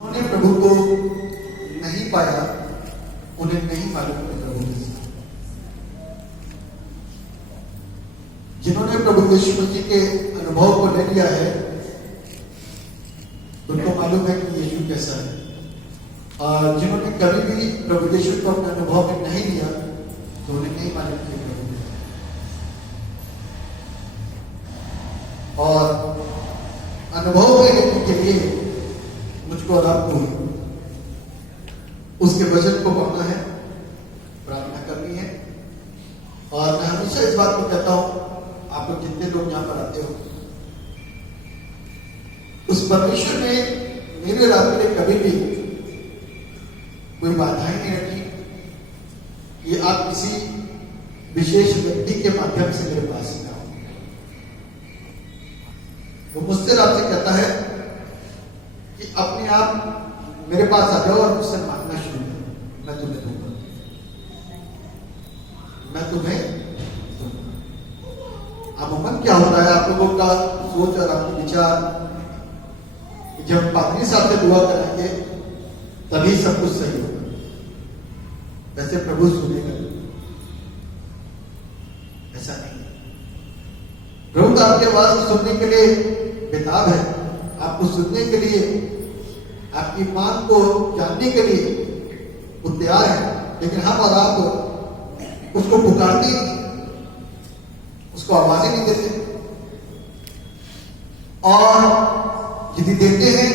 उन्होंने प्रभु को नहीं पाया, उन्हें नहीं मालूम कि प्रभु किसका। जिन्होंने प्रभु यीशु मसीह के अनुभव को ले लिया है, उनको मालूम है कि यीशु कैसा है। और जिन्होंने कभी भी प्रभु यीशु को अपने अनुभव में नहीं लिया, तो उन्हें नहीं मालूम कि प्रभु कैसा है। और अनुभव में लेने के लिए मुझको और आपको उसके वचन को पढ़ना है, प्रार्थना करनी है। और मैं हमेशा इस बात को कहता हूं, आप लोग जितने लोग यहां पर आते हो, उस परमेश्वर ने मेरे और आपके लिए कभी भी कोई बाधाएं नहीं रखी कि आप किसी विशेष व्यक्ति के माध्यम से मेरे पास ही आओ। वो मुझसे आपसे कहता है कि अपने आप मेरे पास आ जाओ और मुझसे मांगना शुरू करो, मैं तुम्हें दूंगा, मैं तुम्हें दूंगा। अमूमन क्या होता है आप लोगों का सोच और आपके विचार, जब पादरी साहब से दुआ करेंगे तभी सब कुछ सही होगा, वैसे प्रभु सुनेगा, ऐसा नहीं। प्रभु तो आपके आवाज सुनने के लिए बेताब है, आपको सुनने के लिए, आपकी मांग को जानने के लिए वो तैयार है। लेकिन हम और आप उसको पुकारते नहीं, उसको आवाजें नहीं देते, और यदि देते हैं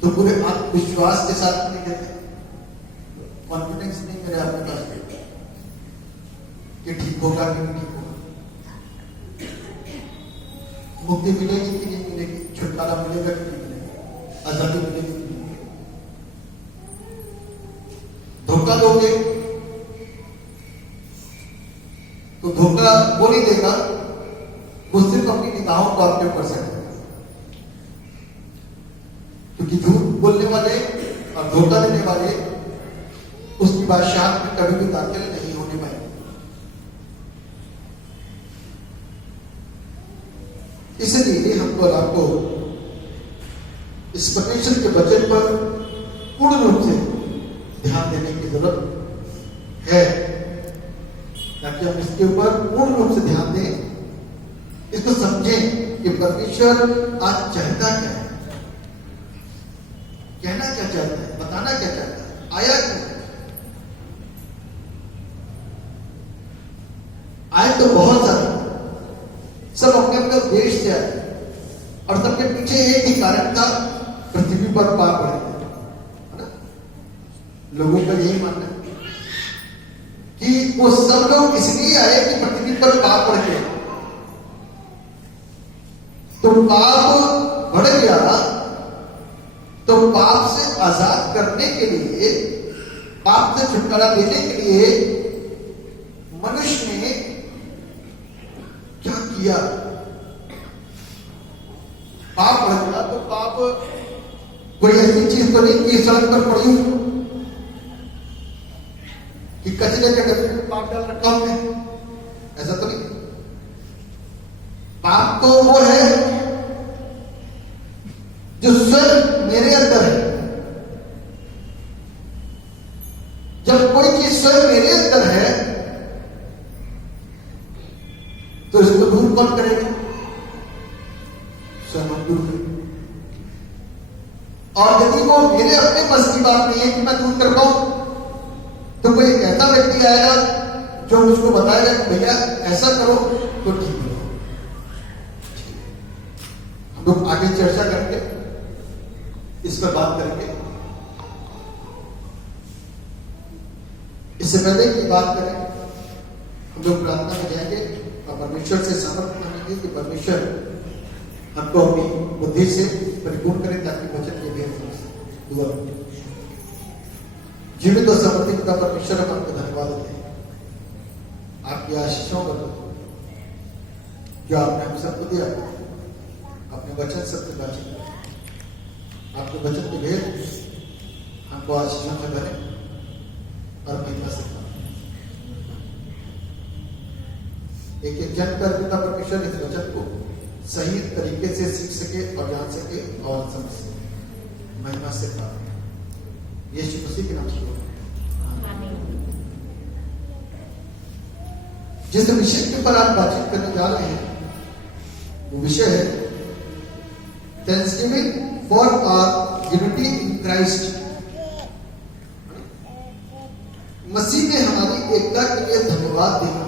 तो पूरे आत्मविश्वास के साथ नहीं देते, कॉन्फिडेंस नहीं मेरे आपके पास कि ठीक होगा कि नहीं ठीक होगा, मुक्ति मिलेगी कि नहीं मिलेगी, छुटकारा मिलेगा कि नहीं मिलेगा, आजादी मिलेगी कि नहीं मिलेगी। धोखा दोगे तो धोखा वो नहीं देगा, वो सिर्फ अपनी निगाहों को आपके ऊपर से करेगा। क्योंकि झूठ बोलने वाले और धोखा देने वाले उसकी बादशाह में कभी भी दाखिल नहीं होने पाएंगे। इसलिए हमको और आपको इस परमेश्वर के वचन पर पूर्ण रूप से ध्यान देने की जरूरत है, ताकि हम इसके ऊपर पूर्ण रूप से ध्यान दें, इसको समझें कि परमेश्वर आज चाहता क्या है, कहना क्या चाहता है, बताना क्या चाहता है, आया क्यों। आए तो बहुत सारे, सब अपने अपने उद्देश्य से आए, और सबके पीछे एक ही कारण था, पृथ्वी पर पाप बढ़े, है ना। लोगों का यही मानना है कि वो सब लोग इसलिए आए कि पृथ्वी पर पाप बढ़ गया, तो पाप बढ़ गया, तो पाप से आजाद करने के लिए, पाप से छुटकारा देने के लिए मनुष्य ने क्या किया। पाप बढ़ गया तो पाप कोई ऐसी चीज तो नहीं कि सड़क पर पड़ी हो कि कचरे के डब्बे में पाप डाल रखा हमने, ऐसा तो नहीं। पाप तो वो है जो स्वयं मेरे अंदर है। जब कोई चीज स्वयं मेरे अंदर है तो इसको दूर कौन करेगा, स्वयं हम दूर करेंगे। और यदि वो मेरे अपने बस की बात नहीं है कि मैं दूर कर पाऊं, तो कोई एक ऐसा व्यक्ति आएगा जो मुझको बताएगा कि भैया ऐसा करो तो ठीक है। हम लोग आगे चर्चा करेंगे, इस पर बात करेंगे। इससे पहले की बात करें, हम लोग प्रार्थना में जाएंगे और परमेश्वर से समर्पण मांगेंगे कि परमेश्वर हमको अपनी बुद्धि से परिपूर्ण करें, ताकि वचन के भेद समझ सकें। दुआ जीवित और समर्पित पिता परमेश्वर, हम आपको धन्यवाद देते हैं आपकी आशीषों का जो आपने हम सबको दिया, अपने वचन सबसे बातचीत, आपके वचन के भेद हमको आशीषों से भरे और महिमा से एक एक जन कर पिता परमेश्वर इस वचन को सही तरीके से सीख सके और जान सके और समझ सके। महिमा से प्राप्त। यीशु मसीह के नाम से जिस विषय के ऊपर आप बातचीत करने जा रहे हैं वो विषय है thanksgiving for our unity in Christ. मसीह में हमारी एकता के लिए धन्यवाद देना।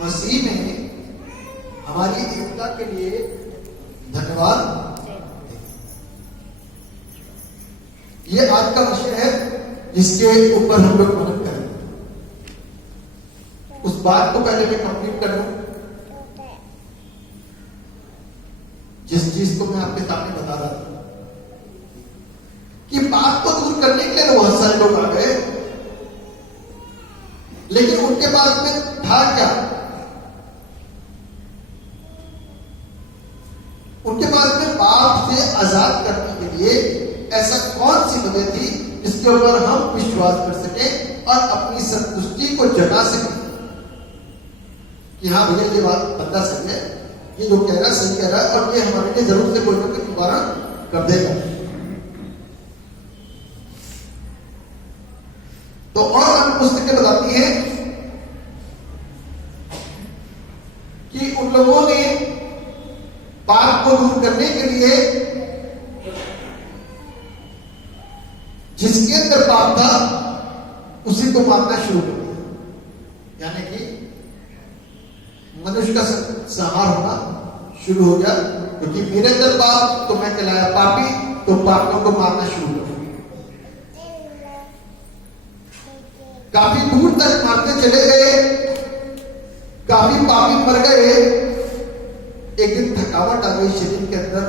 मसीह में हमारी एकता के लिए धन्यवाद। ये आज का विषय है जिसके ऊपर हम लोग मनन करें। उस बात को पहले मैं कंप्लीट कर लूं जिस चीज को मैं आपके सामने बता रहा था कि बात को दूर करने के लिए बहुत सारे लोग आ गए, लेकिन उनके पास में था क्या? उनके पास में पाप से आजाद करने के लिए ऐसा कौन सी वजह थी जिसके ऊपर हम विश्वास कर सके और अपनी संतुष्टि को जता सके कि हाँ भैया ये बात बंदा सही है, ये जो कह रहा है सही कह रहा है और ये हमारे लिए जरूर से कोई ना कोई दोबारा कर देगा। तो और पुस्तकें बताती हैं कि उन लोगों ने पाप को दूर करने के लिए जिसके अंदर पाप था उसी को मारना शुरू कर दिया, यानी कि मनुष्य का संहार होना शुरू हो गया। क्योंकि मेरे अंदर पाप तो मैं कहलाया पापी, तो पापियों को मारना शुरू कर दिया। काफी दूर तक मारते चले गए, काफी पापी मर गए। एक दिन थकावट आ गई शरीर के अंदर,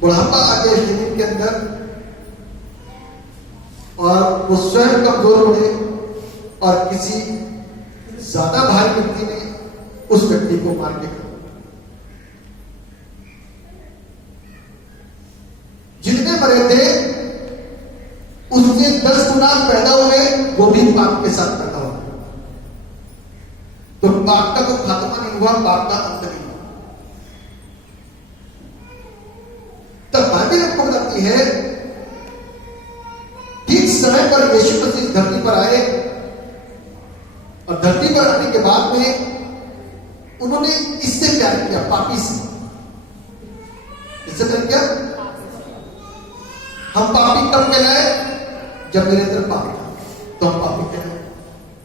बुढ़ापा आ गया शरीर के अंदर और वो स्वयं कमजोर हुए और किसी ज्यादा भारी व्यक्ति ने उस व्यक्ति को मार के खा। जितने मरे थे उससे 10 गुना पैदा हुए, वो भी पाप के साथ पैदा हुए। तो पाप का तो खात्मा नहीं हुआ, पाप का अंत नहीं हुआ। तब बाइबल हमको बताती है ठीक समय पर यीशु मसीह धरती पर आए और धरती पर आने के बाद में उन्होंने इससे प्यार किया, पापी से। इससे प्यार किया। हम पापी कब कहलाए? जब मेरे अंदर पाप था तो हम पापी कहलाए।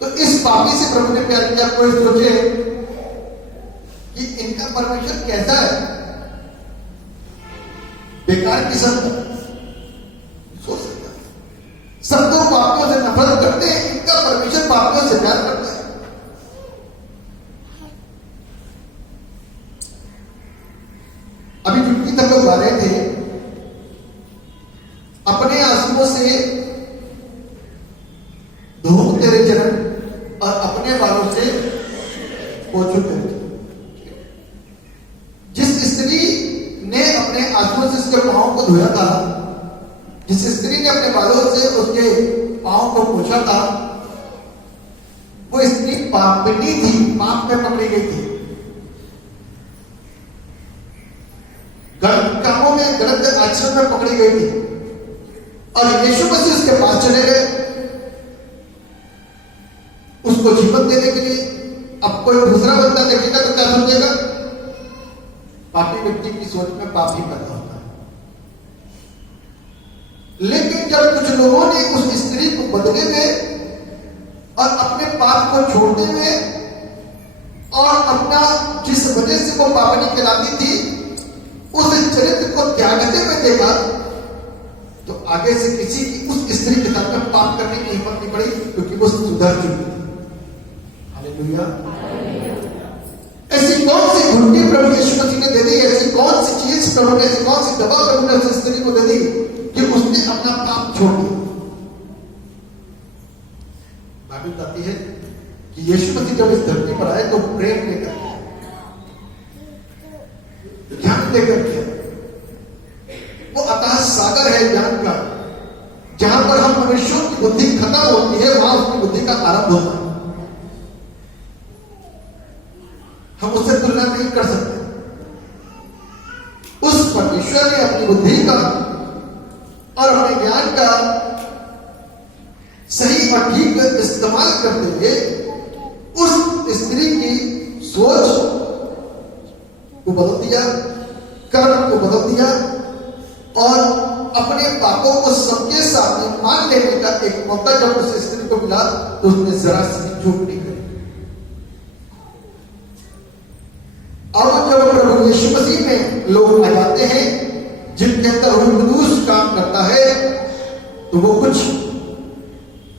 तो इस पापी से प्रभु ने प्यार किया। कोई सोचे कि इनका परमेश्वर कैसा है, बेकार किस्म का, सोच सकता है। सब तो पापियों से नफरत करते हैं, इनका परमेश्वर पापियों से प्यार करता है। अभी जुटकी तक लोग गा रहे थे, अपने आंसुओं से धो तेरे चरण और अपने बालों से पोंछू तेरे। जिस स्त्री ने अपने आंसुओं से उसके पांव को धोया था, जिस स्त्री ने अपने बालों से उसके पांव को पोंछा था, वो स्त्री पापिनी थी, पाप में पकड़ी गई थी, गलत कामों में, गलत आचरण में पकड़ी गई थी। और यीशु मसीह उसके पास चले गए उसको जीवन देने के लिए। अब कोई दूसरा बंदा देखेगा तो क्या समझेगा? पापी व्यक्ति की सोच में पाप ही पैदा होता है। लेकिन जब कुछ लोगों ने उस स्त्री को बदले में और अपने पाप को छोड़ते हुए और अपना जिस वजह से वो पापनी कहलाती थी उस चरित्र को त्यागते हुए देखा, तो आगे से किसी की उस स्त्री के साथ में पाप करने की हिम्मत नहीं पड़ी, क्योंकि वो सुधर चुकी थी। हालेलुया। ऐसी कौन सी घुंडी प्रभु यीशु मसीह ने दे दी, ऐसी कौन सी चीज प्रभु ने, ऐसी कौन सी दवा प्रभु ने उस स्त्री को दे दी कि उसने अपना पाप छोड़ दिया। बाइबल बताती है कि यीशु मसीह जब इस धरती पर आए तो प्रेम लेकर, ज्ञान लेकर के, वो अतः सागर है ज्ञान का, जहां पर हम मनुष्यों की बुद्धि खत्म होती है वहां उसकी बुद्धि का आरंभ होता है। हम उससे तुलना नहीं कर सकते। उस परमेश्वर परमेश्वर ने अपनी बुद्धि का और अपने ज्ञान का सही और ठीक इस्तेमाल करते हुए उस स्त्री की सोच को बदल दिया, कर्म को बदल दिया और अपने पापों को सबके सामने मान लेने का एक मौका जब उस स्त्री को मिला तो उसने जरा सी चूक नहीं करी। और जब प्रभु यीशु मसीह में लोग आ जाते हैं जिनके अंदर रूह कुदूस काम करता है तो वो कुछ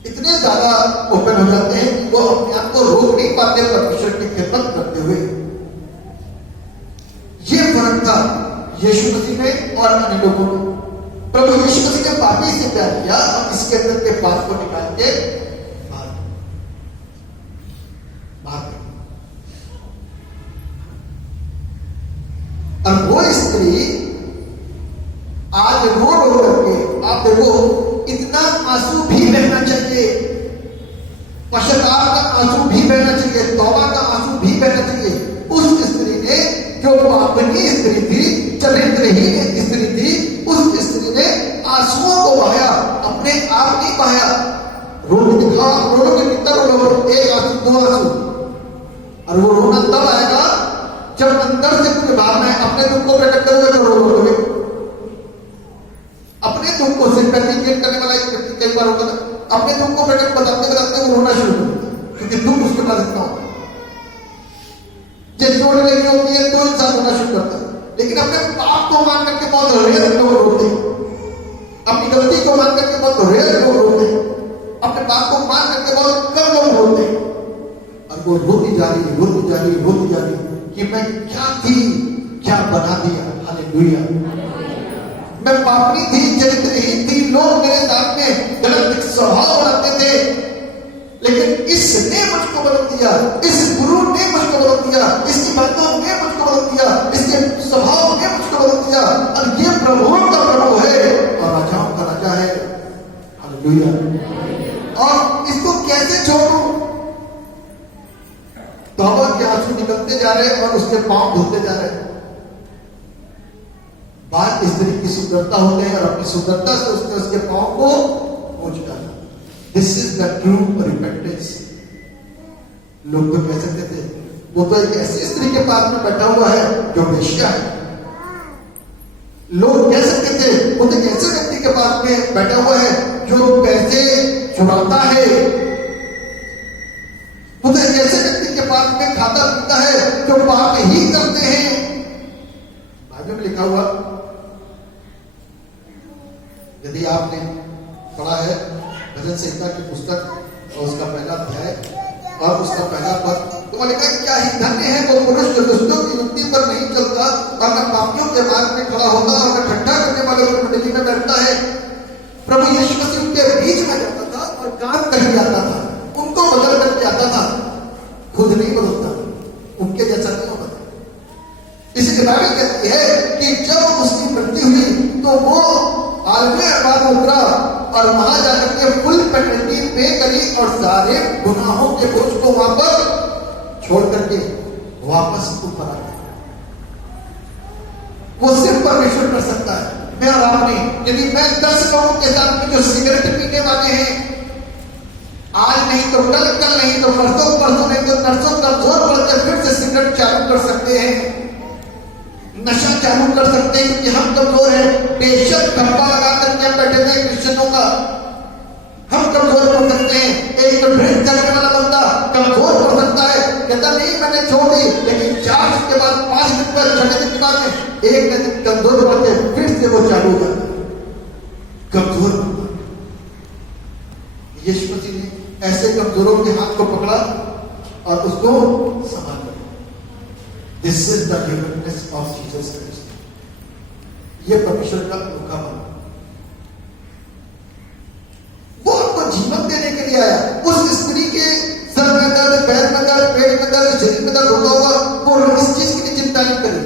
इतने ज्यादा ओपन हो जाते हैं कि वो अपने आप को रोक नहीं पाते परमेश्वर की खिदमत करते हुए। ये फर्क था यीशु मसीह में और अन्य लोगों में। प्रभु यीशु मसीह ने पापी से प्यार किया और इसके अंदर के पाप को निकाल के बाहर और वो स्त्री आज रो रो करके, आप देखो इतना आंसू भी बहना चाहिए, पश्चाताप का आंसू भी बहना चाहिए, तौबा का आंसू भी बहना चाहिए। उस स्त्री ने जो पापनी स्त्री थी, चरित्रहीन स्त्री थी, उस स्त्री ने आंसुओं को बहाया, अपने आप नहीं बहाया। रोने दिखा, रोने कितना रो, एक आंसू, दो आंसू, और वो रोना तब आएगा जब अंदर से कुछ भावना है। अपने दुख को प्रकट करोगे तो रोगे, अपने दुख को सिंपैथी गेन करने वाला एक व्यक्ति कई बार होता है, अपने दुख को प्रकट बताते बताते वो रोना शुरू कर देता है क्योंकि दुख उसके पास इतना होता है। जब जोड़ लगी होती है तो इंसान रोना शुरू करता है, लेकिन अपने पाप को मान करके बहुत रेयर लोग रोते हैं, अपनी गलती को मान करके बहुत रेयर लोग रोते हैं, अपने पाप को मान करके बहुत कम लोग रोते हैं। और वो रोती जा रही, रोती जा रही, रोती जा रही कि मैं क्या थी, क्या बना दिया। हालेलुया। मैं पापी थी, चरित्रहीन थी, लोग मेरे सामने गलत स्वभाव बनाते थे, लेकिन इसने मुझको बदल दिया, इस गुरु ने मुझको बदल दिया, इसकी बातों ने मुझको बदल दिया, इसके स्वभाव ने मुझको बदल दिया। और ये प्रभुओं का प्रभु है और राजाओं का राजा है। हालेलुया। और इसको कैसे छोड़ूं? तौबा के आंसू निकलते जा रहे और उसके पांव धुलते जा रहे। बात स्त्री की सुंदरता होते हैं और अपनी सुंदरता से उसके पांव को पोंछ डाला। This is the true repentance. लोग तो कह सकते थे वो तो एक ऐसी स्त्री के पास में बैठा हुआ है जो वेश्या है। लोग कह सकते थे वो तो एक ऐसे व्यक्ति के पास में बैठा हुआ है जो पैसे चुराता है, वो तो एक ऐसे व्यक्ति के पास में खाता पीता है जो पाप ही करते हैं। बाइबल में लिखा हुआ, यदि आपने पढ़ा है भजन संहिता की पुस्तक और उसका पहला अध्याय और उसका पहला पद, तो वो लिखा क्या ही धन्य है वो पुरुष जो दुष्टों की युक्ति पर नहीं चलता और न पापियों के मार्ग में खड़ा होता और न ठट्ठा करने वाले की मंडली में बैठता है। प्रभु यीशु मसीह उनके बीच में जाता था और काम कर जाता था, उनको बदल करके आता था, खुद नहीं बदलता, उनके जैसा नहीं होता। इसलिए बाइबल कहती है कि जब उसकी मृत्यु हुई तो वो आलमे अरबाब उतरा और वहां जाकर के फुल पेनल्टी पे करी और सारे गुनाहों के बोझ को वहां पर छोड़ करके वापस ऊपर आ गया। वो सिर्फ परमेश्वर कर सकता है, मैं और आप नहीं। यदि मैं 10 लोगों के साथ में जो सिगरेट पीने वाले हैं, आज नहीं तो कल, कल नहीं तो परसों, परसों नहीं तो नरसों कमजोर पड़ते फिर से सिगरेट चालू कर सकते हैं, नशा चालू कर सकते हैं कि हम कमजोर हैं। बेशक खंभा लगा करके हम बैठे थे क्रिश्चियनों का, हम कमजोर पड़ सकते हैं। एक तो ड्रिंक करने वाला बंदा कमजोर पड़ सकता है, कहता नहीं मैंने छोड़ दी, लेकिन 4 दिन के बाद, 5 दिन बाद, 6 दिन के बाद में एक दिन कमजोर पड़ते फिर से वो चालू हो जाता कमजोर। यीशु मसीह ने ऐसे कमजोरों के हाथ को पकड़ा और उसको संभाला। This is the humanity of Jesus Christ. ये परमेश्वर का अनोखा बन, वो आपको जीवन देने के लिए आया। उस स्त्री के सर में दर्द, पैर में दर्द, पेट में दर्द, शरीर में दर्द होता हुआ वो इस चीज की चिंता नहीं करी।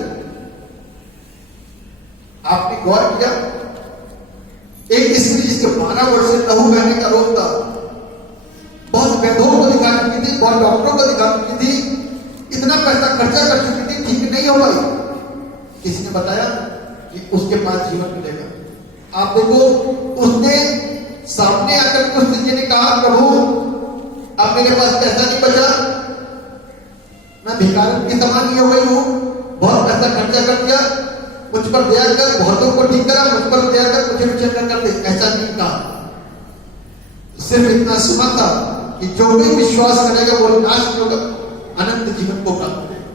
आपने गौर किया, एक स्त्री जिसके 12 वर्ष से लहू बहने का रोग था, बहुत वैद्यों को दिखा चुकी थी, बहुत डॉक्टरों को दिखा चुकी थी, इतना पैसा खर्चा कर चुकी थी, ठीक नहीं हो पाई। किसी ने बताया कि उसके पास जीवन मिलेगा। आप देखो, उसने सामने आकर के उसने ये नहीं कहा, प्रभु अब मेरे पास पैसा नहीं बचा, मैं भिखारी की समान ही हो गई हूं, बहुत पैसा खर्चा कर दिया, मुझ पर दया कर, बहुतों को ठीक करा, मुझ पर दया कर, मुझे भी चंगा कर दे। ऐसा नहीं कहा, सिर्फ इतना सुना था कि जो भी विश्वास करेगा वो नाश नहीं होगा, अनंत जीवन को प्राप्त करेगा,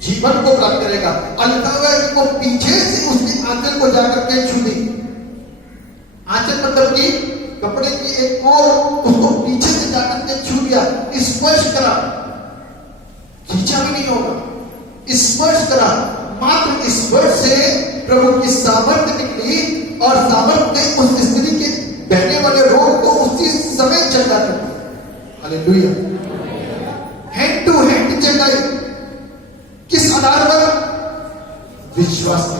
जीवन को प्राप्त करेगा। और लिखा हुआ है कि वो पीछे से उसके आंचल को जाकर के छू ली। आंचल मतलब कि कपड़े की एक और उसको पीछे से जाकर के छू लिया, स्पर्श करा, खींचा भी नहीं होगा, स्पर्श करा। मात्र स्पर्श से प्रभु की सामर्थ्य निकली और सामर्थ्य ने उस स्त्री के बहने वाले रोग को उसी समय चंगा कर दिया। हालेलुया। हैंड टू हैंड चंगाई। किस आधार पर? विश्वास के।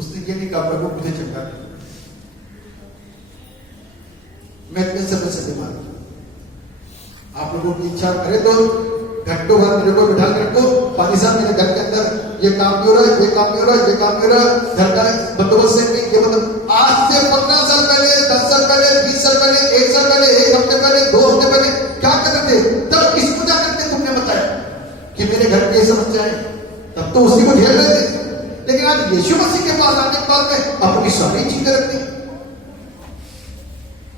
उसने ये नहीं कहा प्रभु मुझे चंगा कर, मैं इतने समय से बीमार हूं, आप लोगों की इच्छा करे तो घंटों भर मेरे को बिठा कर रखो, पानी साहब मेरे घर के अंदर ये काम नहीं हो रहा है, ये काम नहीं हो रहा है, ये काम नहीं हो रहा है, घर का बंदोबस्त से नहीं, ये मतलब आज से 15 साल पहले, 10 साल पहले, 20 साल पहले, 1 साल पहले, 1 हफ्ते पहले, 2 हफ्ते पहले क्या करते थे? तब किसको जाकर के तुमने बताया कि मेरे घर की ये समस्या है? तब तो उसी को झेल रहे थे। लेकिन आज यीशु मसीह के पास आने के बाद में अपनी सारी चीजें रखती है।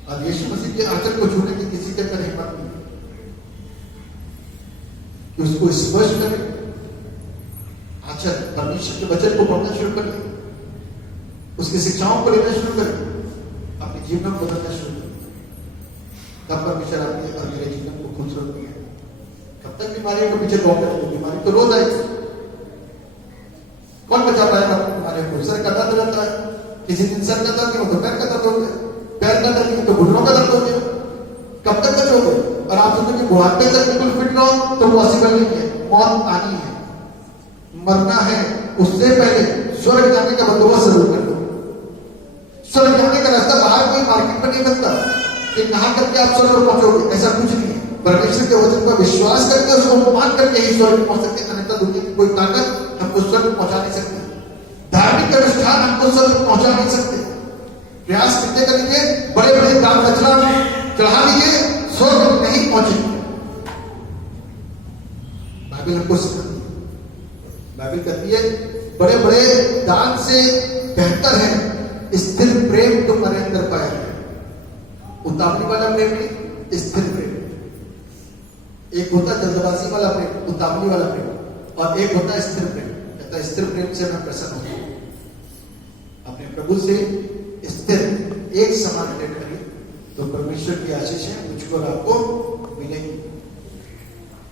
और यीशु मसीह के आंचल को छूने की किसी के अंदर हिम्मत नहीं कि उसको स्पर्श करें। आंचल परमेश्वर के वचन को पढ़ना शुरू करें, उसकी शिक्षाओं को लेना शुरू करें, अपने जीवन को बदलना शुरू करें। तब परमेश्वर आपके और मेरे जीवन को खूबसूरत नहीं है। कब तक बीमारियों के पीछे दौड़ते रहेंगे? बीमारी तो रोज आएगी, कौन बचा पाएगा बीमारियों को? सर का दर्द रहता है, किसी दिन सर का दर्द नहीं हो तो पैर का दर्द हो गया, पैर का दर्द नहीं तो घुटनों का दर्द हो गया। कब तक बचोगे? और आप सोचते कि बुढ़ापे तक बिल्कुल फिट रहो तो पॉसिबल नहीं है। मौत आनी है, मरना है, उससे पहले स्वर्ग जाने का बंदोबस्त जरूर कर दो। स्वर्ग जाने का रास्ता बाहर कोई मार्केट में नहीं बनता कि नहा करके आप स्वर्ग पर पहुंचोगे, ऐसा कुछ नहीं है। परमेश्वर के वचन पर विश्वास करके उसको मान करके ही स्वर्ग पहुंच सकते हैं, अन्यथा दुनिया की कोई ताकत हमको स्वर्ग पहुंचा नहीं सकती। धार्मिक अनुष्ठान हमको स्वर्ग पहुंचा नहीं सकते। प्रयास कितने करेंगे, बड़े बड़े दान दक्षिणा चढ़ा लीजिए, स्वर्ग नहीं पहुंचेंगे। बाइबल हमको सिखाती है, बाइबल कहती है बड़े बड़े दान से बेहतर है स्थिर प्रेम तुम्हारे अंदर पाया है। उतावली वाला प्रेम नहीं, स्थिर प्रेम। एक होता जल्दबाजी वाला प्रेम, उतावली वाला प्रेम, और एक होता स्थिर प्रेम। कहता है स्थिर प्रेम से मैं प्रसन्न हूं। अपने प्रभु से स्थिर एक समान रिलेट करिए तो परमेश्वर की आशीषें मुझको और आपको मिलेंगी।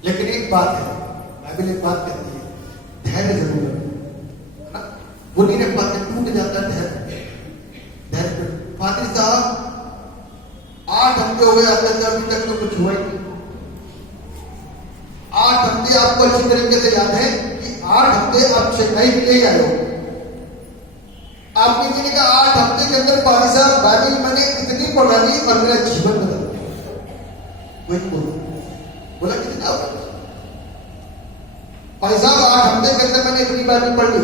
लेकिन एक बात है, बाइबल एक बात कहती है, धैर्य जरूर रखो। वो नहीं रख पाते, टूट जाता है धैर्य। धैर्य पादरी साहब 8 हफ्ते हो गए आपके अंदर, अभी तक तो कुछ हुआ ही नहीं। 8 हफ्ते आपको अच्छी तरीके से याद है कि 8 हफ्ते आप चेन्नई के लिए आए हो। आपने किसी का 8 हफ्ते के अंदर पादरी साहब बाइबल मैंने इतनी पढ़ा ली और मेरा जीवन बदल गया। वही बोला कितना होगा भाई साहब, 8 हफ्ते के अंदर मैंने इतनी बाइबल पढ़ ली,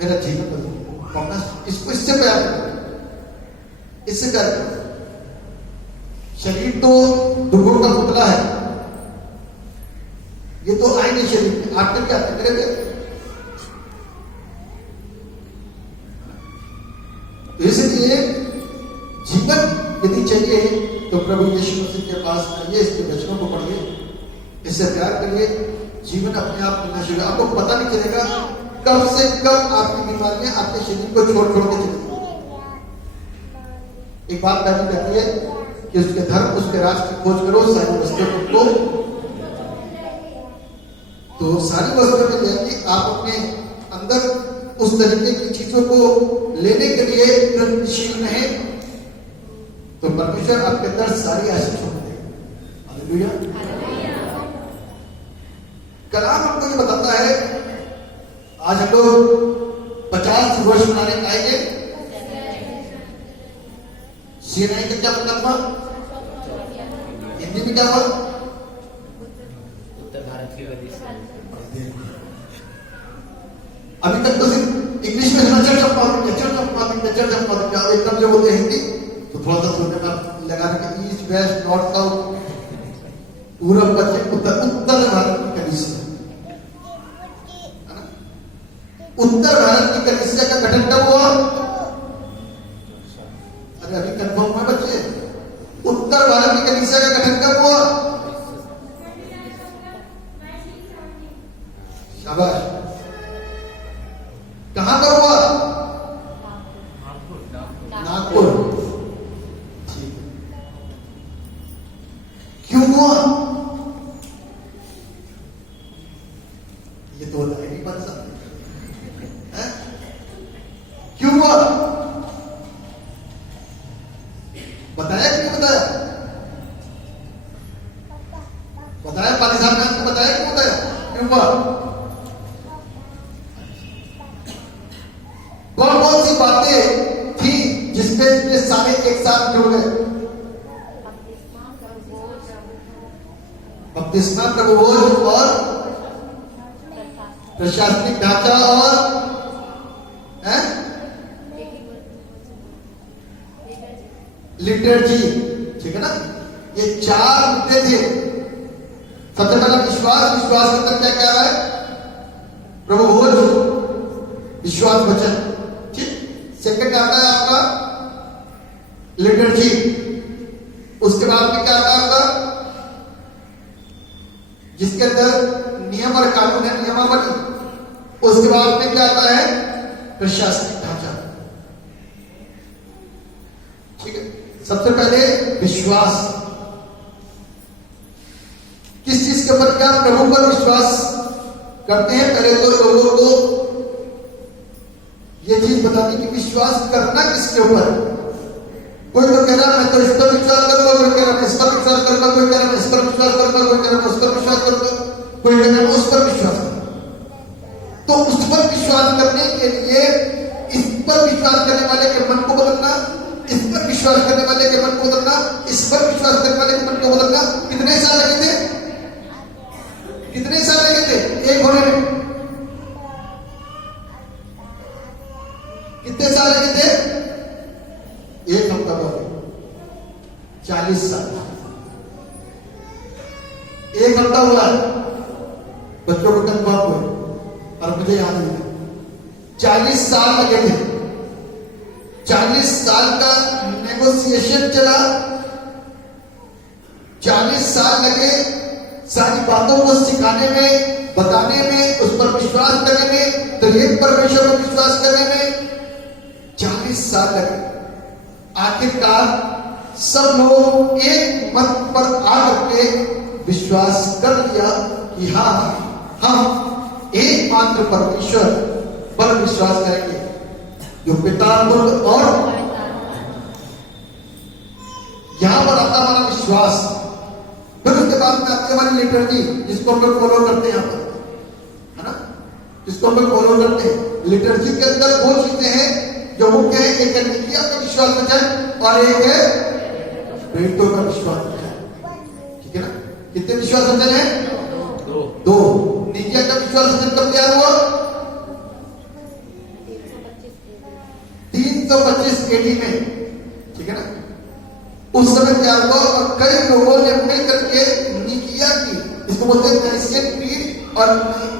मेरा जीवन बदल गया। इसको इससे प्यार करो, इससे प्यार करो। शरीर तो दुखों का पुतला है, ये तो आए नहीं शरीर, आते भी आते मेरे पे। इसलिए जीवन यदि चाहिए तो प्रभु यीशु मसीह के पास आइए, इसके वचनों को पढ़िए, इससे प्यार करिए, जीवन अपने आप मिलना शुरू। आपको पता नहीं चलेगा कब से कब आपकी बीमारियां आपके शरीर को छोड़ छोड़ के चलेगी। एक बात बाइबल कहती है कि उसके धर्म उसके राष्ट्र की खोज करो, सारी वस्तुएं तुमको, तो सारी वस्तुएं मिल जाएगी। आप अपने अंदर उस तरीके की चीजों को लेने के लिए प्रयत्नशील रहें तो परमेश्वर आपके अंदर सारी आशीष होती है। हालेलुया। कलाम हमको ये बताता है, आज हम लोग 50 वर्ष मनाने आएंगे। सीएनआई का क्या मतलब था? हिंदी में क्या हुआ? उत्तर भारत की वजह से अभी तक तो सिर्फ इंग्लिश में church of morning, church of morning, church of morning, एकदम जो बोलते हैं हिंदी तो थोड़ा सा सुनने में लगा कि ईस्ट वेस्ट नॉर्थ साउथ पूर्व पश्चिम उत्तर, उत्तर भारत की कलीसिया, उत्तर भारत की कलीसिया का गठन कब हुआ? अरे अभी कंफर्म हुआ बच्चे, उत्तर भारत की कलीसिया का गठन कब हुआ? शाबाश। कहां पर हुआ? नागपुर। ठीक, क्यों हुआ? ये तो बताया नहीं बन सकते, क्यों हुआ? बताया कि नहीं बताया? बताया पाली साहब ने आपको बताया कि बताया? क्यों हुआ? कौन कौन सी बातें थी जिसमें ये सारे एक साथ जुड़ गए? बपतिस्मा, प्रभुभोज और प्रशासनिक ढांचा और लिटर्जी, ठीक है ना? ये चार मुद्दे थे। सबसे पहला विश्वास, विश्वास के अंदर क्या क्या है? प्रभुभोज, विश्वास वचन, ठीक। सेकंड आता है आपका लिटर्जी, उसके बाद में क्या आता है आपका जिसके अंदर नियम और कानून है, नियमावली। उसके बाद में क्या आता है? प्रशासनिक ढांचा, ठीक है। सबसे पहले विश्वास, किस चीज के ऊपर? क्या प्रभु पर विश्वास करते हैं? पहले तो लोगों को यह चीज बतानी कि विश्वास करना किसके ऊपर। कोई तो कह रहा मैं तो इस पर विश्वास करूंगा, कोई कह रहा मैं इस पर विश्वास करूंगा, कोई कह रहा मैं इस पर विश्वास करूंगा, कोई कह रहा मैं उस पर विश्वास करूंगा, कोई कह रहा मैं उस पर विश्वास करूंगा। तो उस पर विश्वास करने के लिए इस पर विश्वास करने वाले के मन को बदलना, इस पर विश्वास करने वाले के मन को बदलना, इस पर विश्वास करने वाले के मन को बदलना, कितने साल लगे थे? कितने साल लगे थे एक होने में? कितने साल लगे थे? एक हफ्ता बाद 40 साल। एक हफ्ता हुआ, बच्चों को कंफर्म हुए और मुझे याद नहीं, 40 साल लगे थे। 40 साल का नेगोशिएशन चला, 40 साल लगे सारी बातों को सिखाने में, बताने में, उस पर विश्वास करने में, त्रिएक परमेश्वर पर विश्वास करने में 40 साल लगे। आखिरकार सब लोग एक मत पर आकर के विश्वास कर लिया कि हाँ, हम एकमात्र परमेश्वर पर विश्वास करेंगे जो पिता, पुत्र और यहां पर आता हमारा विश्वास। फिर उसके बाद में आती हमारी लिटर्जी, जिसको हम लोग फॉलो करते हैं यहां पर, है ना? जिसको हम लोग फॉलो करते हैं। लिटर्जी के अंदर वो चीजें हैं जो मुख्य है, एक है निकिया का विश्वास वचन और एक है प्रेरितों का विश्वास वचन, ठीक है ना? कितने विश्वास वचन है? दो। निकिया का विश्वास वचन कब तैयार हुआ? 325 AD में, ठीक है ना? उस समय क्या हुआ और कई लोगों ने मिल करके निकिया की, इसको बोलते हैं नाइसियन क्रीड, और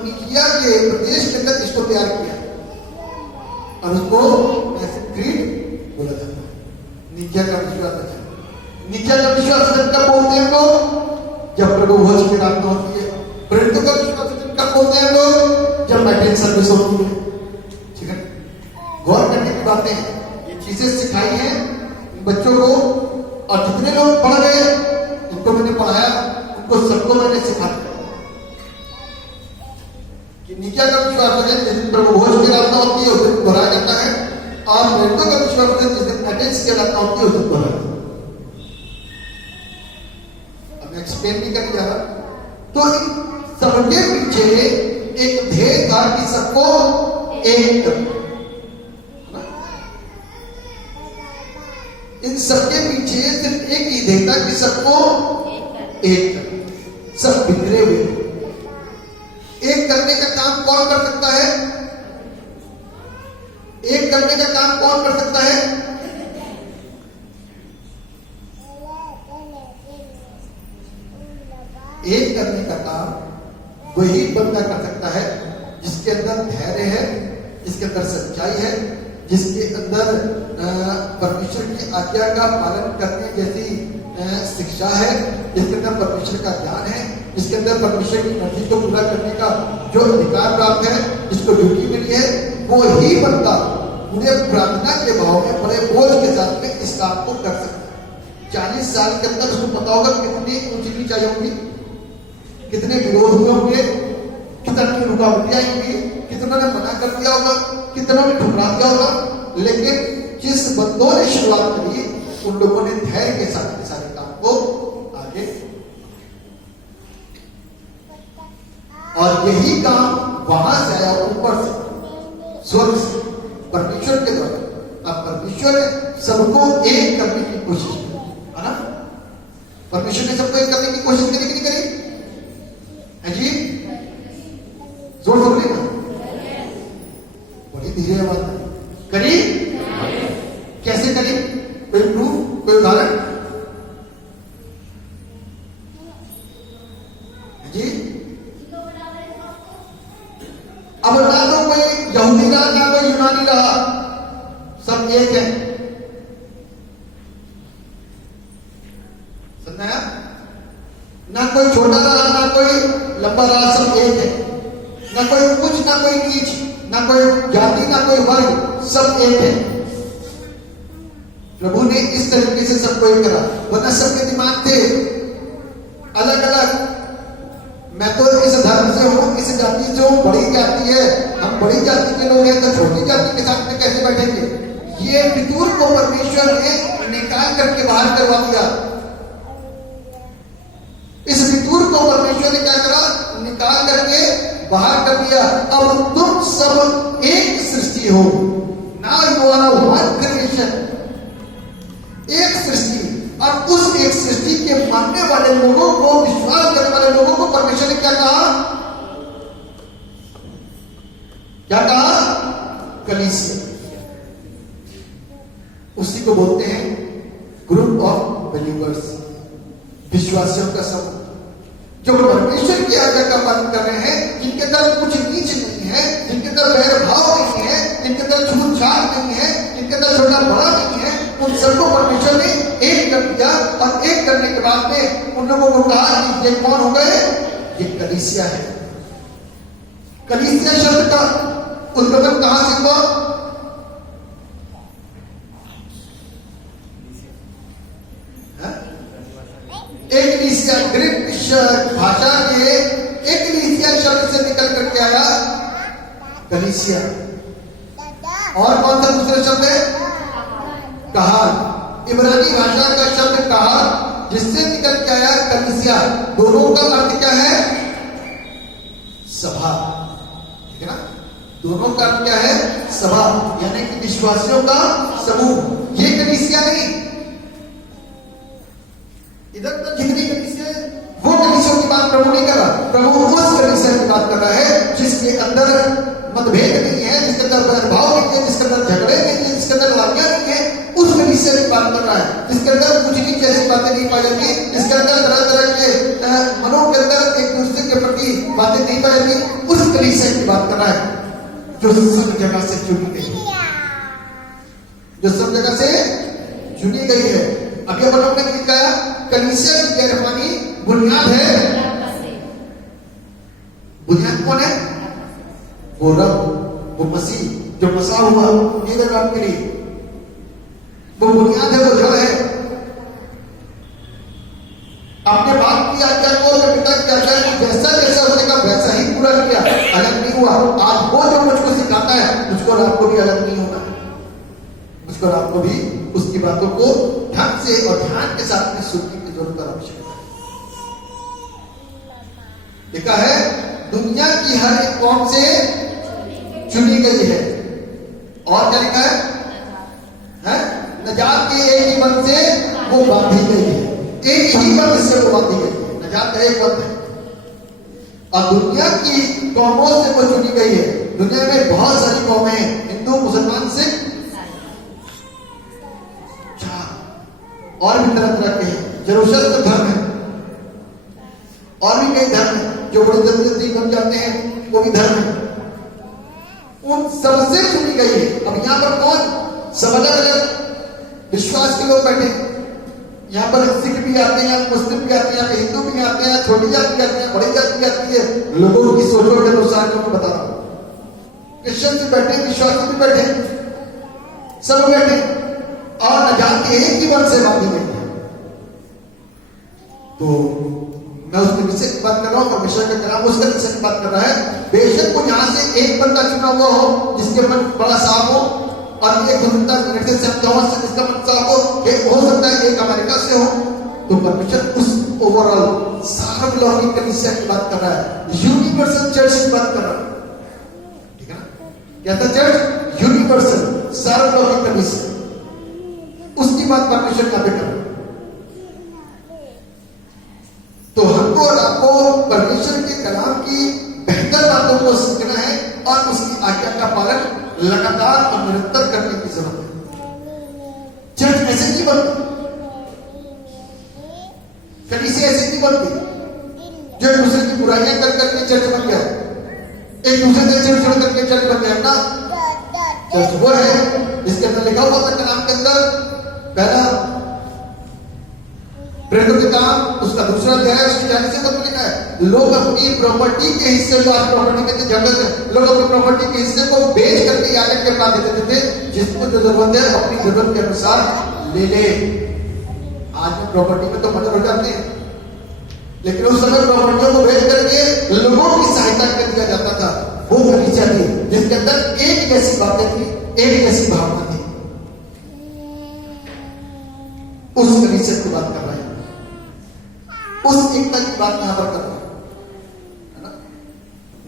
निकिया के प्रदेश के अंदर इसको तैयार किया और उसको नाइसियन क्रीड बोला जाता है। निकिया का विश्वास वचन। निकिया का विश्वास वचन कब बोलते हैं लोग? जब प्रभु भोज की प्रार्थना होती है। प्रेरितों का विश्वास वचन कब बोलते हैं लोग? जब मैटिन सर्विस होती है, ठीक है? गौर करने की बातें, ये चीजें सिखाई हैं बच्चों को, और जितने लोग पढ़ गए जिनको मैंने पढ़ाया उनको सबको मैंने सिखा दिया कि निकिया का विश्वास वचन जिस दिन प्रभु भोज की प्रार्थना होती है उस दिन दोहराया जाता है, और प्रेरितों का विश्वास वचन जिस दिन एथेंस की प्रार्थना होती है उस दिन दोहराया जाता है। अब मैं एक्सप्लेन नहीं करने जा रहा। तो सबके पीछे एक ध्येय था कि सबको एक करना। इन सबके पीछे सिर्फ एक ही ध्येय था कि सबको एक करना। सब बिखरे हुए, एक करने का काम कौन कर सकता है? करने का काम कौन कर सकता है? एक करने का काम वही बंदा कर सकता है जिसके अंदर धैर्य है, जिसके अंदर सच्चाई है, जिसके अंदर परमेश्वर की आज्ञा का पालन करने जैसी शिक्षा है, जिसके अंदर परमेश्वर का ज्ञान है, जिसके अंदर परमेश्वर की मर्जी को पूरा करने का जो अधिकार प्राप्त है, जिसको ड्यूटी मिली है, वो ही बंदा पूरे प्रार्थना के भाव में बड़े बोझ के साथ में इस काम को कर सकता है। 40 साल के अंदर उसको पता होगा कितनी ऊंची नीच आई होगी, कितने विरोध हुए होंगे, कितनी रुकावटें आएंगी, कितना ने मना कर दिया होगा, कितना ने ठुकरा दिया होगा, लेकिन जिस बंदों ने शुरुआत करी उन लोगों ने धैर्य के साथ सारे काम को आगे, और यही काम वहां से आया ऊपर से, स्वर्ग से, परमेश्वर के द्वारा। अब परमेश्वर ने सबको एक करने की कोशिश की, है ना? परमेश्वर ने सबको एक करने की कोशिश करी कि नहीं करी? है जी? जोर जोर लेना, बड़ी धीरे आवाज में करी। कैसे करी? कोई प्रूफ, कोई उदाहरण? जी? अब ना तो कोई यहूदी रहा, ना कोई यूनानी रहा, सब एक है। समझाया? ना कोई छोटा रहा, ना कोई लंबा रहा, सब एक है। ना कोई कुछ, ना कोई नीच, ना कोई जाति, ना कोई वर्ग, सब एक है। प्रभु ने इस तरीके से सबको एक करा, वरना सबके दिमाग थे अलग अलग। मैं तो इस धर्म से हूं, इस जाति से हूं, बड़ी जाति है, हम बड़ी जाति के लोग हैं, तो छोटी जाति के साथ में कैसे बैठेंगे? ये फितूर को परमेश्वर ने निकाल करके बाहर करवा दिया। इस फितूर को परमेश्वर ने क्या करा? निकाल करके बाहर कर दिया। अब तुम सब एक सृष्टि हो, ना यू आर वन क्रिएशन, एक सृष्टि। और उस एक सृष्टि के मानने वाले लोगों को, विश्वास करने वाले लोगों को परमेश्वर ने क्या कहा? क्या कहा? कलीसिया। उसी को बोलते हैं ग्रुप ऑफ बिलीवर्स, विश्वासियों का समूह, जो परमेश्वर की आज्ञा का पालन कर रहे हैं, जिनके अंदर कुछ नीच नहीं है, जिनके अंदर भेदभाव नहीं है, जिनके अंदर छूतछात नहीं है, जिनके अंदर छोटा बड़ा नहीं है, उन सबको परमेश्वर ने एक कर दिया। और एक करने के बाद में उन लोगों को कहा कि ये कौन हो गए? ये कलीसिया है। कलीसिया शब्द का उद्गम कहां से हुआ? एकलीसिया, ग्रीक भाषा के एकलीसिया शब्द से निकल करके आया कलीसिया। और कौन सा दूसरा शब्द है? कहार। इब्रानी भाषा का शब्द कहार, जिससे निकल के आया कलीसिया। दोनों का अर्थ क्या है? सभा। ठीक है ना? दोनों का अर्थ क्या है? सभा, यानी कि विश्वासियों का समूह। ये कलीसिया नहीं, इधर तो जितनी कलीसिया, वो कलीसिया की बात प्रभु नहीं कर रहा। प्रभु उस कलीसिया की बात कर रहा है जिसके अंदर मतभेद नहीं है, जिसके अंदर भेदभाव नहीं है, जिसके अंदर झगड़े नहीं है, जिसके अंदर लड़ाइयां नहीं है। उस कलीसिया की बात कर रहा है जिसके अंदर कुछ नहीं जैसी बातें नहीं पाई जाती, जिसके अंदर तरह तरह के मनों के अंदर एक दूसरे के प्रति बातें नहीं पाई जाती। उस कलीसिया की बात कर रहा है जो सब जगह से चुनी गई है, जो सब जगह से चुनी गई है। अभी अपन लोग ने दिखाया कलीसिया की गैरमानी बुनियाद है। बुनियाद कौन है? वो रब, वो मसीह जो मसा हुआ नीदरलैंड के लिए, वो बुनियाद है, वो जड़ है। अपने बाप की आज्ञा को, अपने पिता की आज्ञा को जैसा जैसा होने का वैसा ही पूरा किया, अलग नहीं हुआ। आज वो जो मुझको सिखाता है, मुझको और आपको भी अलग नहीं होना है। मुझको और आपको भी उसकी बातों को ढंग से और ध्यान के साथ में सुनने की जरूरत और आवश्यकता है। लिखा है दुनिया की हर एक कौम से चुनी गई है। और क्या लिखा है? नजात के एक ही बंद से वो बांधी गई है, एक ही बंद से वो बांधी गई है। नजात का एक बंद है और दुनिया की कौमों से वो चुनी गई है। दुनिया में बहुत सारी कौमें हैं, हिंदू, मुसलमान, सिख, और भी तरह तरह के हैं। जरूरत धर्म है, और भी कई धर्म है जो बड़े जल्दी बन जाते हैं, वो भी धर्म है। उन सबसे चुनी गई है। अब यहाँ पर कौन? सब अलग अलग विश्वास के लोग बैठे। यहाँ पर सिख भी आते हैं, मुस्लिम भी आते हैं, यहाँ पे हिंदू भी आते हैं, छोटी जात भी आते हैं, बड़ी जात भी आती है। लोगों की सोचों के अनुसार मैं बता रहा हूँ। क्रिश्चियन भी बैठे, विश्वासी भी बैठे, सब बैठे, और न जान के एक ही वर्ण से बांधे गए। तो मैं उसके विषय की बात कर रहा हूं और विषय का कलाम उसके विषय की बात कर रहा है। बेशक को यहां से एक बंदा चुना हुआ हो जिसके मन बड़ा साफ हो, और एक दुनिया से जिसका मन साफ हो, एक हो सकता है एक अमेरिका से हो, तो परमेश्वर उस ओवरऑल सार्वलौकिक कलीसिया की बात कर रहा है, यूनिवर्सल चर्च की बात कर रहा है। ठीक है ना? कहता चर्च यूनिवर्सल सार्वलौकिक कलीसिया, उसकी बात परमेश्वर यहां पे कर रहा है। तो हमको और आपको परमेश्वर के कलाम की बेहतर बातों को सीखना है और उसकी आज्ञा का पालन लगातार और निरंतर करने की जरूरत है। चर्च ऐसे नहीं बनती, कलीसिया ऐसे नहीं बनती जो एक दूसरे की बुराइयां कर करके चर्च बन गया, एक दूसरे से चिड़ चिड़ करके चर्च बन गया ना। चर्च वो है जिसके अंदर लिखा हुआ था कलाम के अंदर, पहला प्रेरितों के काम उसका दूसरा अध्याय उसकी 40 से पद लिखा है, लोग अपनी प्रॉपर्टी के हिस्से को, आज प्रॉपर्टी में तो जगत है, लोग अपनी प्रॉपर्टी के हिस्से को बेच करके याजक के पास दे देते थे, जिसको जो जरूरत है अपनी जरूरत के अनुसार ले ले। आज में प्रॉपर्टी में तो मदद हो जाती है, लेकिन उस समय प्रॉपर्टियों को बेच करके लोगों की सहायता कर दिया जाता था। वो कलीसिया थी जिसके अंदर एक जैसी बातें थी, एक जैसी भावना थी। उस कलीसिया की बात कर रहा है, उस एकता की बात यहां पर कर रहा है ना।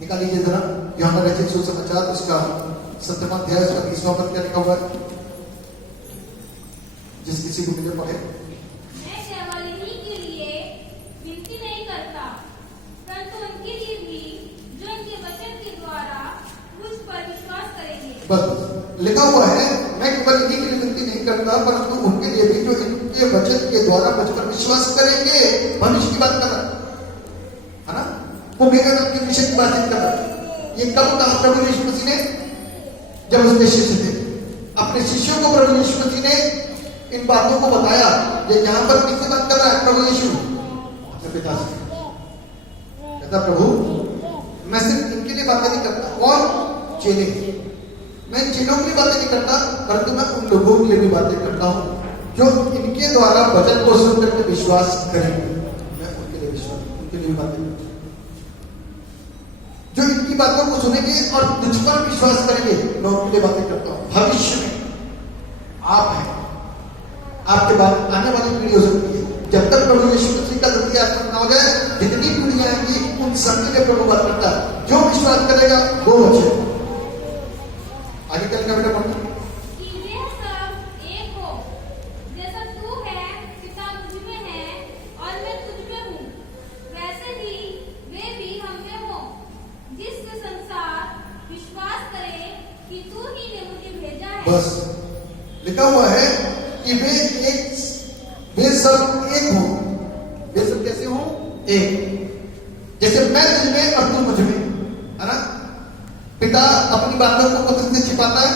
निकाल लीजिए जरा यूहन्ना रचित सुसमाचार उसका 7वां अध्याय उसका 20वां पद क्या लिखा हुआ है, जिस किसी को मिले पढ़े। मैं केवल इन्हीं के लिए विनती नहीं करता, परंतु उनके लिए भी जो इनके वचन के द्वारा मुझ पर विश्वास करेंगे। बस लिखा हुआ है, मैं केवल इन्हीं के लिए विनती नहीं करता, परंतु उनके लिए भी जो इनके वचन के द्वारा मुझ पर विश्वास करेंगे। भविष्य की बात कर रहा है ना, वो मेरे नाम के विषय की बातचीत कर रहा है। ये कब कहा प्रभु यीशु मसीह ने? जब उसके शिष्य थे, अपने शिष्यों को प्रभु यीशु मसीह ने इन बातों को बताया। ये यहां पर किससे बात कर रहा है? प्रभु यीशु अपने पिता से कहता, प्रभु मैं सिर्फ इनके लिए बातें नहीं करता, और चेले, मैं चेलों की बातें नहीं करता, परंतु मैं उन लोगों के लिए भी बातें करता हूं जो इनके द्वारा वचन को सुन करके विश्वास करेंगे। मैं उनके लिए विश्वास, उनके लिए बातें करता हूं जो इनकी बातों को सुनेंगे और मुझ पर विश्वास करेंगे। मैं उनके लिए बातें करता हूं। भविष्य में आप हैं, आपके बाद आने वाली पीढ़ी हो सकती है। जब तक प्रभु यीशु मसीह का द्वितीय आगमन ना हो जाए, जितनी पीढ़ियां आएंगी उन सबके लिए प्रभु बात करता है। जो विश्वास करेगा वो बचे। आगे कल का बेटा पढ़ना। कि वे सब एक हो, जैसा तू है पिता मुझ में है और मैं तुझ में हूँ, वैसे ही वे भी हम में हो, जिससे संसार विश्वास करे कि तू ही ने मुझे भेजा है। बस लिखा हुआ है कि वे सब एक हो। वे सब कैसे हो? एक। जैसे मैं तुझ में और तू मुझ में, है ना। पिता अपनी बातों को पुत्र से छिपाता है?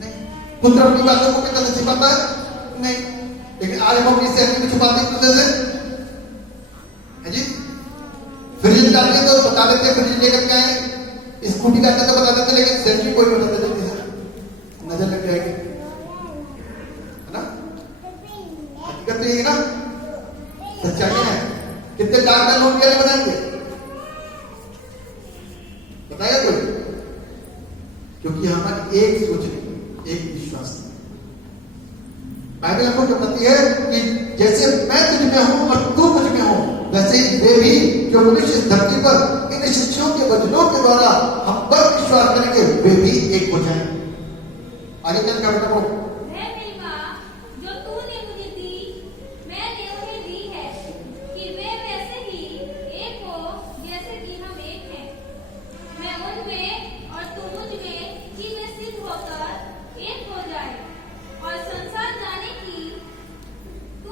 नहीं। पुत्र अपनी बातों को पिता से छिपाता है? नहीं। लेकिन आज हम अपनी सहमति में छुपाते हैं पुत्र से, है जी। फ्रिज डालते तो बता देते फ्रिज लेकर के आए, स्कूटी डालते तो बता देते, लेकिन सहमति कोई नहीं बताता जल्दी से, नजर लग जाएगी, है ना। हकीकत तो यही ना, सच्चाई है। कितने डाक्टर लोग क्या बताएंगे? बताया कोई? क्योंकि हमारी एक सोच नहीं, एक विश्वास नहीं। बाइबल हमको क्या बताती है कि जैसे मैं तुझ में हूं और तू मुझ में हो, वैसे ही वे भी जो मनुष्य इस धरती पर इन शिक्षों के वचनों के द्वारा हम पर विश्वास करेंगे, वे भी एक हो जाएंगे। आगे क्या बेटा वो?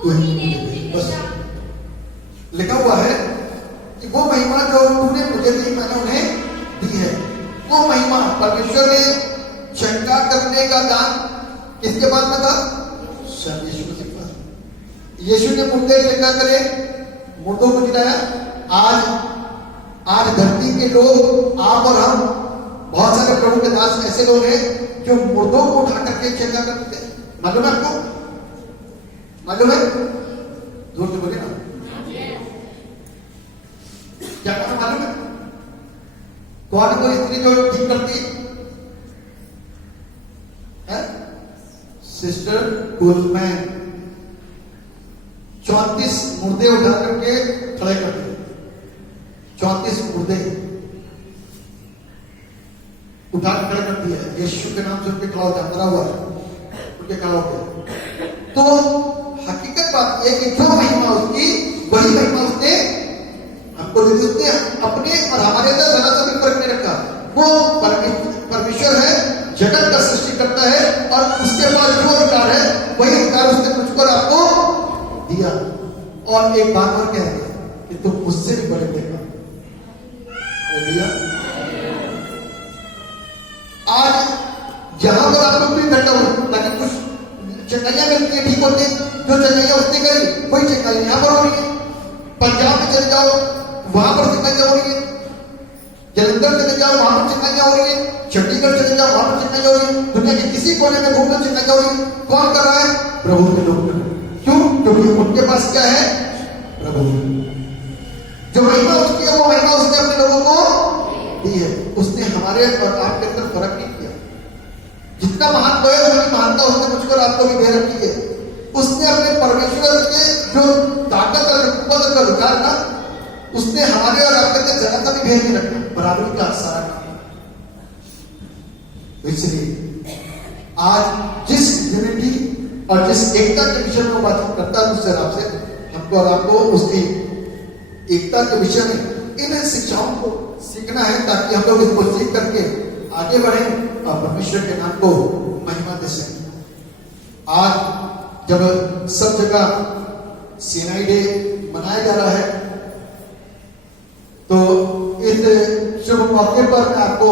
तू ही ने मुझे बस भेजा। लिखा हुआ है कि वो महिमा जो तूने मुझे दी मैंने उन्हें दी है। वो महिमा परमेश्वर ने शंका करने का दान किसके बाद में था? स्वयं यीशु मसीह के पास। यीशु ने मुर्दे शंका करे, मुर्दों को जिलाया। आज धरती के लोग, आप और हम, बहुत सारे प्रभु के दास ऐसे लोग हैं जो मुर्दों को उठा करके शंका करते हैं। मालूम है आपको? मालूम है? जोर से बोले ना। क्या करना मालूम है? कौन कोई स्त्री जो ठीक करती है? सिस्टर गुलमैन 34 मुर्दे उठा करके खड़े कर दिए। 34 मुर्दे उठा कर खड़े कर दिए। यीशु के नाम से उनके खड़ा हो गया, मरा हुआ है, उनके खड़ा हो गया। तो हकीकत बात यह कि जो महिमा उसकी, वही महिमा उसने हमको दे दी। उसने अपने और हमारे अंदर जरा सा भी फर्क नहीं रखा। वो परमेश्वर है, जगत का सृष्टि करता है, और उसके पास जो अधिकार है वही अधिकार उसने मुझको और आपको दिया। और एक बात और कह रहे हैं कि तुम मुझसे भी बड़े देखा। आज जहां पर आप लोग भी बैठा हो, ताकि कुछ चंगाइयां मिलती है, ठीक होते, जो चंगाइयां उसने करी वही चंगाई यहां पर हो रही है। पंजाब में चले जाओ, वहां पर चंगाइयां हो रही है। जलंधर चले जाओ, वहां पर चंगाइयां हो रही है। चंडीगढ़ चले जाओ, वहां पर चंगाइयां हो रही है। दुनिया के किसी कोने में घूमकर चंगाइयां हो रही है। कौन कर रहा है? प्रभु के लोग। क्यों? क्योंकि उनके पास क्या है? प्रभु। जो महिमा उसकी है, वो महिमा उसने अपने लोगों को दी है। उसने हमारे और आपके अंदर फर्क नहीं किया। जितना महान कोई है, उतनी महानता उसने मुझको और आपको भी दे रखी है। उसने अपने परमेश्वर के जो ताकत और पद का अधिकार ना, उसने हमारे और आपके अंदर जरा सा भी भेद नहीं रखा, बराबरी का सारा काम। इसलिए आज जिस यूनिटी और जिस एकता के विषय में बातचीत करता है मुझसे आपसे, हमको और आपको उसकी एकता के विषय में इन शिक्षाओं को सीखना है, ताकि हम लोग इसको सीख करके आगे बढ़े और परमेश्वर के नाम को महिमा दे सकें। आज जब सब जगह सीनाई डे मनाया जा रहा है, तो इस शुभ मौके पर मैं आपको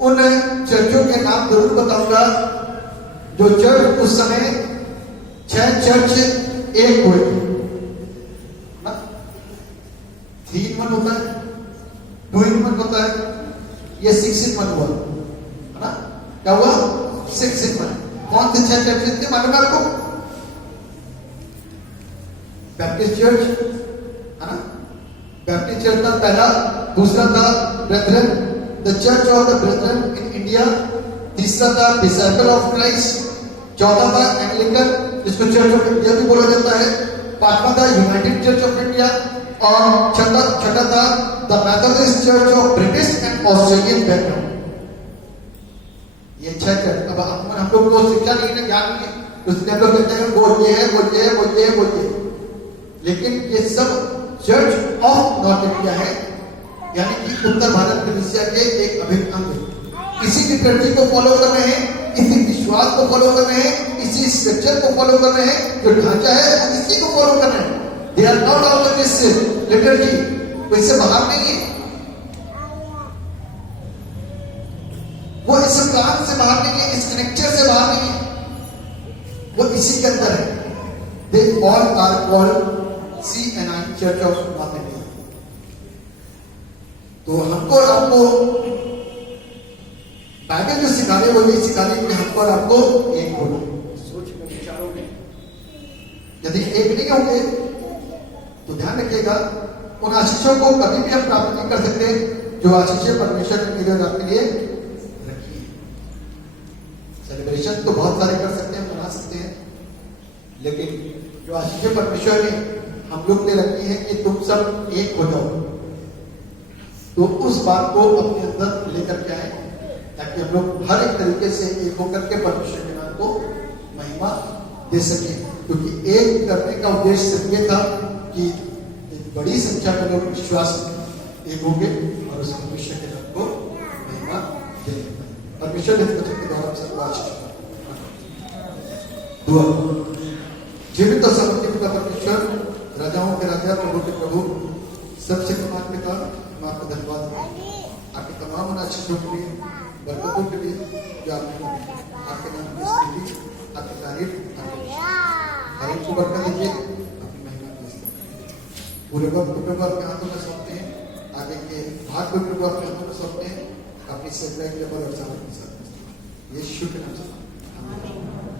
उन चर्चों के नाम जरूर बताऊंगा जो चर्च उस समय 6 चर्च एक हुए थे ना। 3 in 1 होता है, 2 in 1 होता है, ये 6 in 1 हुआ है ना। क्या हुआ? 6 in 1। कौन से 6 चर्च थे मालूम है आपको? बैप्टिस्ट चर्च है ना। बैप्टिस्ट चर्च था पहला। दूसरा था brethren, the church of the brethren in India. तीसरा था डिसाइपल ऑफ क्राइस्ट। चौथा था एंग्लिकन, जिसको चर्च ऑफ इंडिया भी बोला जाता है। पांचवा था यूनाइटेड चर्च ऑफ इंडिया। और छठा था the Methodist church of British and Australian background. ये 6 चर्च। अब हम लोग को शिक्षा नहीं है, ज्ञान नहीं है, उसमें हम लोग कहते हैं वो ये है, वो ये है, वो ये है, वो ये। लेकिन ये सब चर्च ऑफ नॉर्थ इंडिया है, यानी कि उत्तर भारत कलीसिया के एक अभिन्न अंग। इसी लिटरेचर को फॉलो कर रहे हैं, इसी विश्वास को फॉलो कर रहे हैं, इसी स्ट्रक्चर को फॉलो कर रहे हैं, जो ढांचा है हम इसी को फॉलो कर रहे हैं। They are not out of this literature, वो इससे बाहर नहीं है, वो इस प्लान से बाहर नहीं है, इस कनेक्चर से बाहर नहीं है, वो इसी के अंदर है। They all are called CNI church of North India. तो हमको और आपको बाइबल जो सिखा रहे वो ये सिखा रहे कि हमको और आपको एक होना, सोच में विचारों में। यदि एक नहीं होंगे तो ध्यान रखिएगा, उन आशीषों को कभी भी हम प्राप्त नहीं कर सकते जो आशीषें परमेश्वर ने मेरे और आपके लिए रखी है। सेलिब्रेशन तो बहुत सारे कर सकते हैं, मना सकते हैं, लेकिन जो आशीषें परमेश्वर ने हम लोग ने रखी है कि तुम सब एक हो जाओ, तो उस बात को अपने अंदर लेकर के आए, ताकि हम लोग हर एक तरीके से एक होकर के परमेश्वर के नाम को महिमा दे सके। क्योंकि एक करने का उद्देश्य सिर्फ ये था कि एक बड़ी संख्या में लोग विश्वास एक होंगे और उस परमेश्वर के नाम को महिमा देंगे। परमेश्वर इस वचन के द्वारा सबको आशीष दुआ। जीवित और सर्वशक्ति का परमेश्वर, राजाओं के राजा, प्रभु के प्रभु, सर्वशक्तिमान पिता, हम आपको धन्यवाद दें आपके तमाम आशीषों के लिए, बरकतों के लिए जो आपने आपके नाम की स्तुति, आपकी तारीफ, हर एक को बरकत दीजिए, अपनी महिमा की स्तुति। पूरे वक्त प्रभु आपके हाथों में सौंपते हैं, आगे के भाग को प्रभु आपके हाथों में सौंपते हैं, अपनी सेवकाई के लिए और सामने के साथ यीशु के नाम से आमीन।